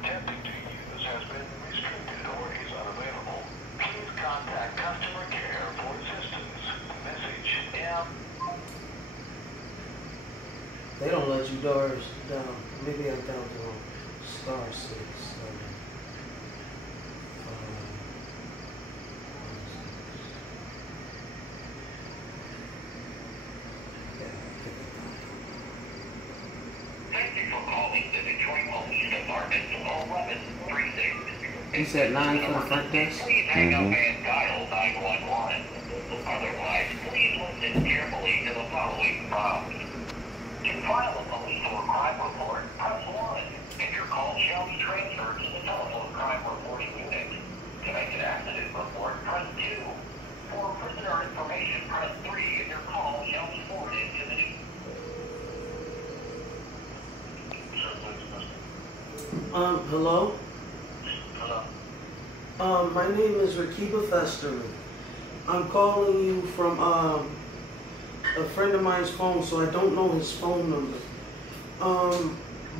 attempting to use has been restricted or is unavailable. Please contact customer care for assistance. Message M. They don't let you doors down. Maybe I'm down to star 6. Thank you for calling the Detroit Police Department 1136. You said 9 for the front desk? Please hang up and dial 911. Otherwise, please listen carefully to the following prompts. To file a police or crime report, press 1, and your call shall be transferred to the telephone crime reporting unit. To make an accident report, press 2. For prisoner information, press 3, and your call shall be forwarded to the new. Hello? Hello. My name is Rakiba Festerman. I'm calling you from a friend of mine's phone, so I don't know his phone number.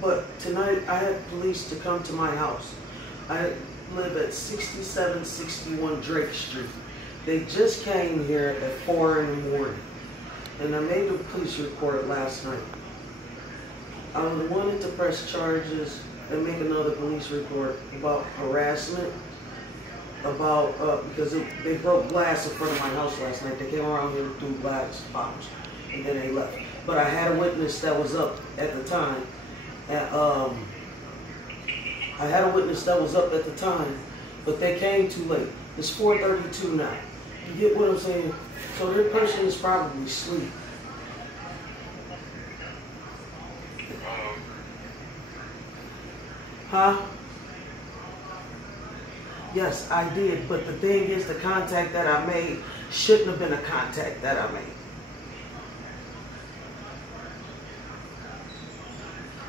But tonight I had police to come to my house. I live at 6761 Drake Street. They just came here at 4 in the morning, and I made a police report last night. I wanted to press charges and make another police report about harassment, because they broke glass in front of my house last night. They came around here to do glass bombs, and then they left. But I had a witness that was up at the time. But they came too late. It's 4:32 now. You get what I'm saying? So their person is probably asleep. Huh? Yes, I did, but the thing is, the contact that I made shouldn't have been a contact that I made.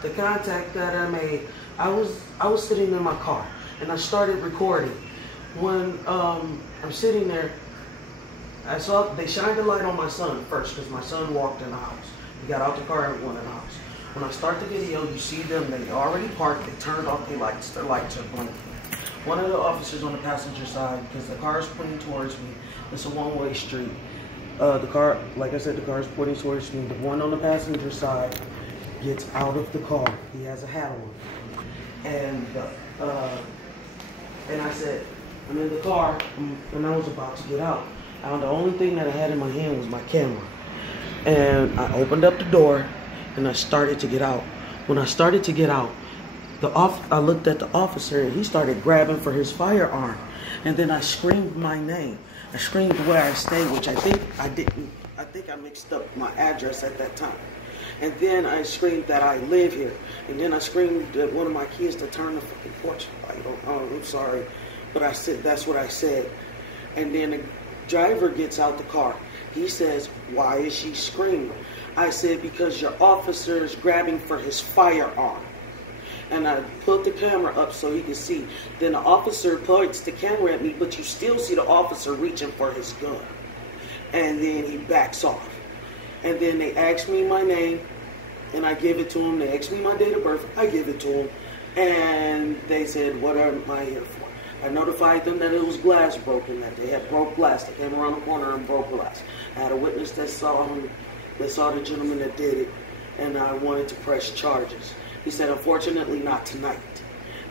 The contact that I made, I was sitting in my car, and I started recording. When I'm sitting there, I saw they shined a light on my son first, because my son walked in the house. He got out the car and went in the house. When I start the video, you see them, they already parked, they turned off their lights are blinking. One of the officers on the passenger side, because the car is pointing towards me, it's a one-way street. The car, like I said, the car is pointing towards me. The one on the passenger side gets out of the car. He has a hat on. And I said, I'm in the car, and I was about to get out. And the only thing that I had in my hand was my camera. And I opened up the door, and I started to get out. When I started to get out, I looked at the officer, and he started grabbing for his firearm. And then I screamed my name. I screamed where I stayed, which I think I didn't. I think I mixed up my address at that time. And then I screamed that I live here. And then I screamed at one of my kids to turn the fucking porch light on. Oh, I'm sorry. But I said, that's what I said. And then the driver gets out the car. He says, why is she screaming? I said, because your officer is grabbing for his firearm. And I put the camera up so he could see. Then the officer points the camera at me, but you still see the officer reaching for his gun. And then he backs off. And then they ask me my name, and I give it to them. They ask me my date of birth, I give it to them. And they said, what am I here for? I notified them that it was glass broken, that they had broke glass. They came around the corner and broke glass. I had a witness that saw him, that saw the gentleman that did it, and I wanted to press charges. He said, unfortunately, not tonight.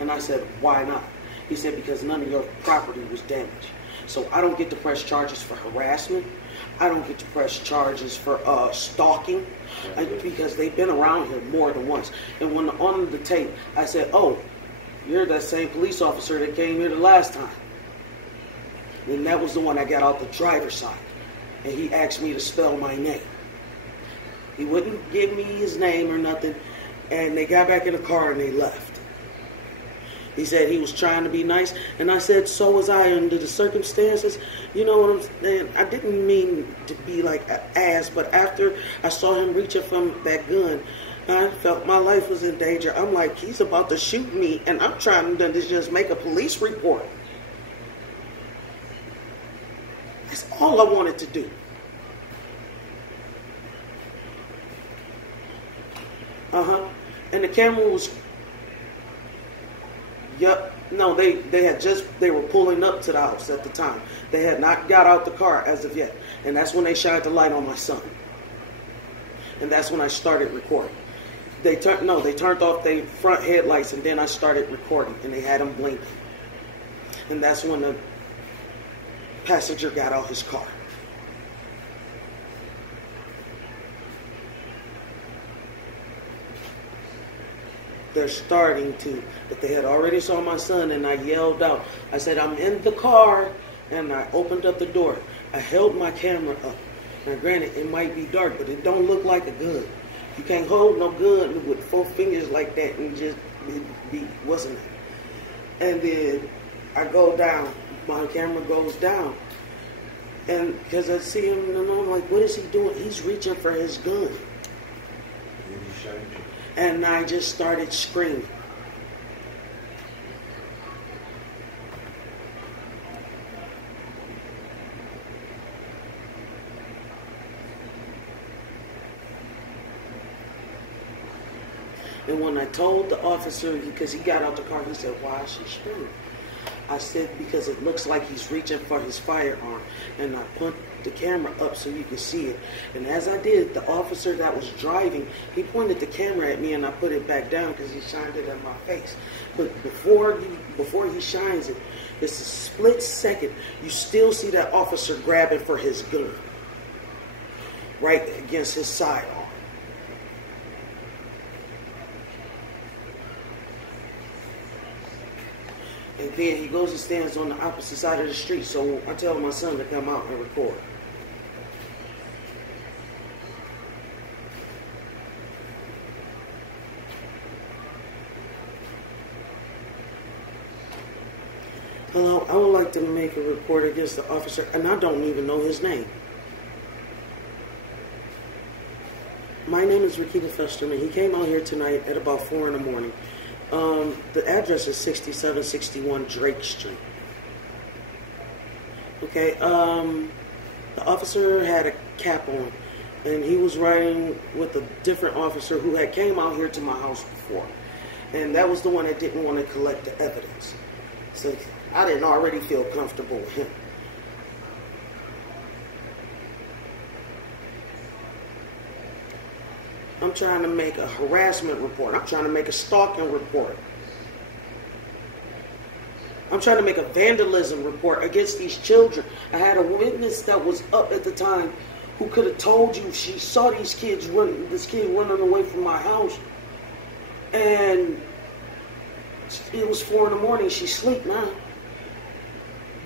And I said, why not? He said, because none of your property was damaged. So I don't get to press charges for harassment. I don't get to press charges for stalking, because they've been around here more than once. And when on the tape, I said, oh, you're that same police officer that came here the last time. And that was the one I got out the driver's side. And he asked me to spell my name. He wouldn't give me his name or nothing. And they got back in the car and they left. He said he was trying to be nice. And I said, so was I under the circumstances. You know what I'm saying? I didn't mean to be like an ass. But after I saw him reaching for that gun, I felt my life was in danger. I'm like, he's about to shoot me. And I'm trying to just make a police report. That's all I wanted to do. And the camera was, Yep. No, they were pulling up to the house at the time. They had not got out the car as of yet. And that's when they shined the light on my son. And that's when I started recording. They turned off their front headlights, and then I started recording, and they had them blinking. And that's when the passenger got out his car. They're starting to, but they had already saw my son, and I yelled out. I said, I'm in the car, and I opened up the door. I held my camera up. Now, granted, it might be dark, but it don't look like a gun. You can't hold no gun with 4 fingers like that and just wasn't it? And then I go down. My camera goes down. And because I see him, and I'm like, what is he doing? He's reaching for his gun. And I just started screaming. And when I told the officer, because he got out the car, he said, why is she screaming? I said, because it looks like he's reaching for his firearm. And I put the camera up so you can see it. And as I did, the officer that was driving, he pointed the camera at me, and I put it back down because he shined it in my face. But before he shines it, it's a split second. You still see that officer grabbing for his gun right against his sidearm. And then he goes and stands on the opposite side of the street. So I tell my son to come out and record. Hello, I would like to make a report against the officer, and I don't even know his name. My name is Rakita Festerman. He came out here tonight at about 4 in the morning. The address is 6761 Drake Street. Okay, the officer had a cap on, and he was riding with a different officer who had came out here to my house before. And that was the one that didn't want to collect the evidence. So I didn't already feel comfortable with him. I'm trying to make a harassment report. I'm trying to make a stalking report. I'm trying to make a vandalism report against these children. I had a witness that was up at the time who could have told you she saw these kids this kid running away from my house. And it was 4 in the morning. She's asleep now.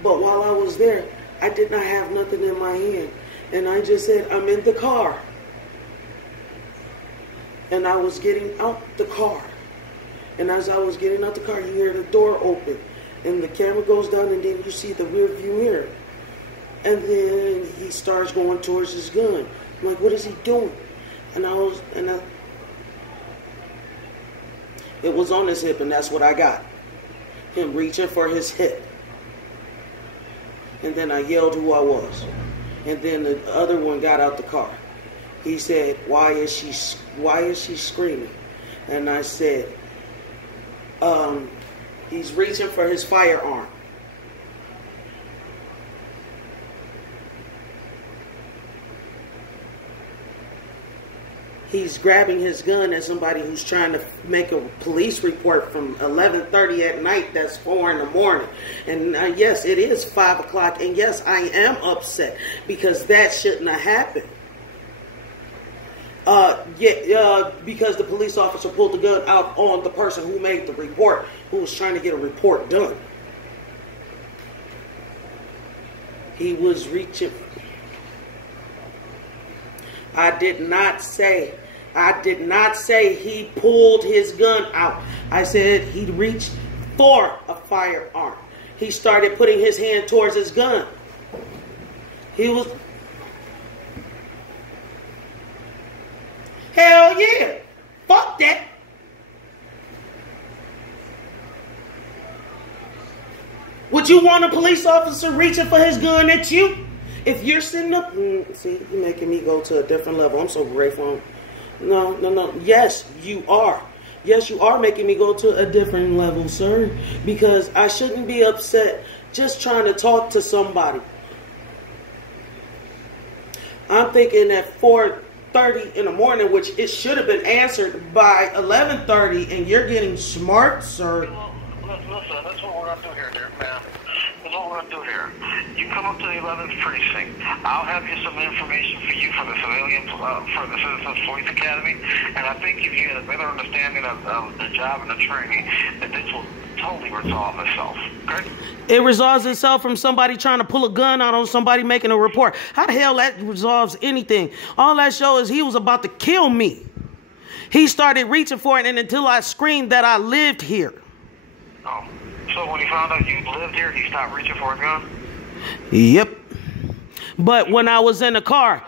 But while I was there, I did not have nothing in my hand. And I just said, I'm in the car. And I was getting out the car. And as I was getting out the car, you hear the door open. And the camera goes down, and then you see the rear view mirror. And then he starts going towards his gun. I'm like, what is he doing? And it was on his hip, and that's what I got. Him reaching for his hip. And then I yelled who I was. And then the other one got out the car. He said, why is she screaming? And I said, he's reaching for his firearm. He's grabbing his gun at somebody who's trying to make a police report from 11:30 at night. That's 4 in the morning. And yes, it is 5 o'clock. And yes, I am upset because that shouldn't have happened. Because the police officer pulled the gun out on the person who made the report, who was trying to get a report done. He was reaching. I did not say he pulled his gun out. I said he reached for a firearm. He started putting his hand towards his gun. He was... Hell yeah. Fuck that. Would you want a police officer reaching for his gun at you? If you're sitting up... See, you're making me go to a different level. I'm so grateful. No. Yes, you are. Yes, you are making me go to a different level, sir. Because I shouldn't be upset just trying to talk to somebody. I'm thinking at 4:30 in the morning, which it should have been answered by 11:30, and you're getting smart, sir. Well, listen, that's what we're going to do here, dear man. That's what we're going to do here. You come up to the 11th precinct. I'll have you some information for you for the for the Citizens Police Academy. And I think if you had a better understanding of the job and the training, that this will totally resolve itself. Okay? It resolves itself from somebody trying to pull a gun out on somebody making a report. How the hell that resolves anything? All that shows is he was about to kill me. He started reaching for it, and until I screamed that I lived here. Oh. So when he found out you lived here, he stopped reaching for a gun? Yep. But when I was in the car,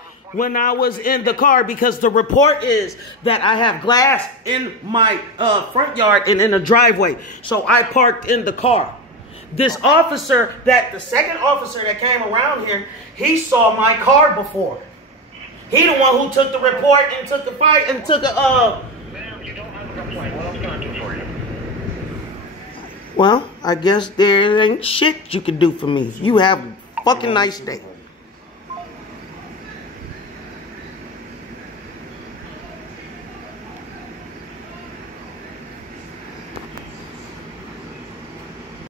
because the report is that I have glass in my front yard and in the driveway. So I parked in the car. This officer, the second officer that came around here, he saw my car before. He the one who took the report and took the fight and took a Ma'am, you don't have a complaint. What else can I do for you? Well, I guess there ain't shit you can do for me. You have a fucking nice day.